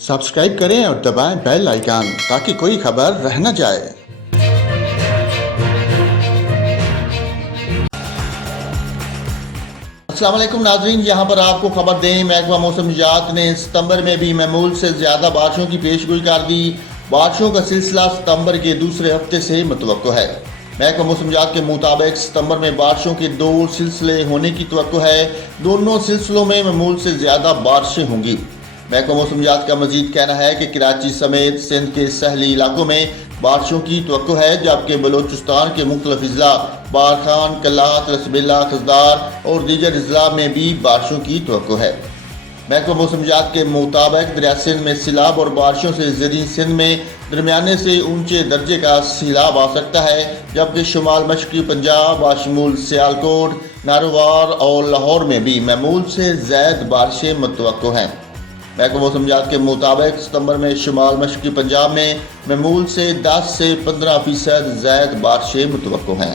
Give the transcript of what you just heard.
Subscribe करें और दबाएं बेल आइकन ताकि कोई खबर रह न जाए। अस्सलाम वालेकुम नाज़रीन, यहाँ पर आपको खबर दें, महकमा मौसमियात ने सितंबर में भी मामूल से ज़्यादा बारिशों की पेशगोई कर दी। बारिशों का सिलसिला सितंबर के दूसरे हफ्ते से मुतवक्को है। महकमा मौसमियात के मुताबिक सितंबर में बारिशों के 2 सिलसिले होने की तवक्को है। दोनों सिलसिलों में मामूल से ज़्यादा बारिशें होंगी। महकमा मौसमियात का मजीद कहना है कि कराची समेत सिंध के सहली इलाकों में बारिशों की तवक्को है, जबकि बलोचिस्तान के मुख्तलिफ अजला बारखान, कलात, रसबिल्ला, खजदार और दीगर अजला में भी बारिशों की तवक्को है। महकमा मौसमियात के मुताबिक दरिया सिंध में सैलाब और बारिशों से ज़रीन सिंध में दरमियाने से ऊंचे दर्जे का सैलाब आ सकता है, जबकि शुमाल मशरक़ी पंजाब बाशमूल सियालकोट, नारोवार और लाहौर में भी मामूल से ज़्यादा बारिशें मुतवक्को हैं। महकमा मौसमियात के मुताबिक सितंबर में शुमाल मशरक़ी पंजाब में मामूल से 10 से 15% ज़्यादा बारिशें मुतवक्को हैं।